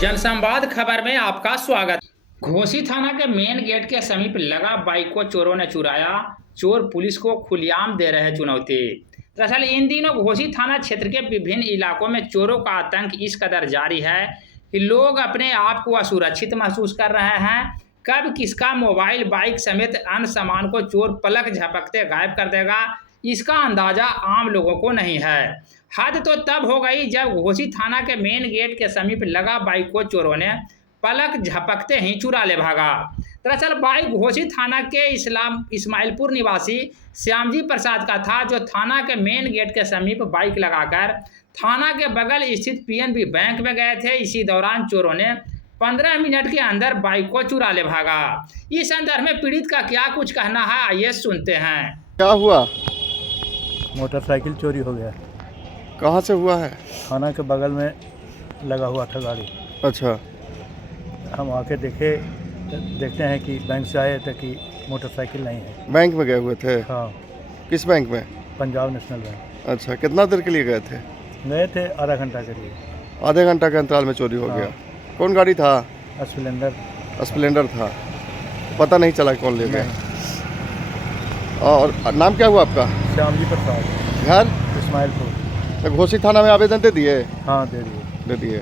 जनसंवाद खबर में आपका स्वागत। घोसी थाना के मेन गेट के समीप लगा बाइक को चोरों ने चुराया। चोर पुलिस को खुलेआम दे रहे चुनौती। दरअसल इन दिनों घोसी थाना क्षेत्र के विभिन्न इलाकों में चोरों का आतंक इस कदर जारी है कि लोग अपने आप को असुरक्षित महसूस कर रहे हैं। कब किसका मोबाइल, बाइक समेत अन्य सामान को चोर पलक झपकते गायब कर देगा, इसका अंदाजा आम लोगों को नहीं है। हद तो तब हो गई जब घोसी थाना के मेन गेट के समीप लगा बाइक को चोरों ने पलक झपकते ही चुरा ले भागा। दरअसल बाइक घोसी थाना के इस्माइलपुर निवासी श्यामजी प्रसाद का था, जो थाना के मेन गेट के समीप बाइक लगाकर थाना के बगल स्थित पीएनबी बैंक में गए थे। इसी दौरान चोरों ने 15 मिनट के अंदर बाइक को चुरा ले भागा। इस संदर्भ में पीड़ित का क्या कुछ कहना है, आइए सुनते हैं। क्या हुआ? मोटरसाइकिल चोरी हो गया। कहाँ से हुआ है? थाना के बगल में लगा हुआ था गाड़ी। अच्छा, हम आके देखते हैं कि बैंक से आए थे कि मोटरसाइकिल नहीं है। बैंक में गए हुए थे? हाँ। किस बैंक में? Punjab national bank. अच्छा, कितना देर के लिए गए थे? गए थे आधा घंटा के लिए। आधे घंटा के अंतराल में चोरी हो हाँ। गया। कौन गाड़ी था? स्प्लेंडर था। पता नहीं चला कौन ले गया। और नाम क्या हुआ आपका? श्यामजी प्रसाद। घर? इस्माइलपुर। घोसी थाना में आवेदन दे दिए? हाँ, दे दिए। दे दिए।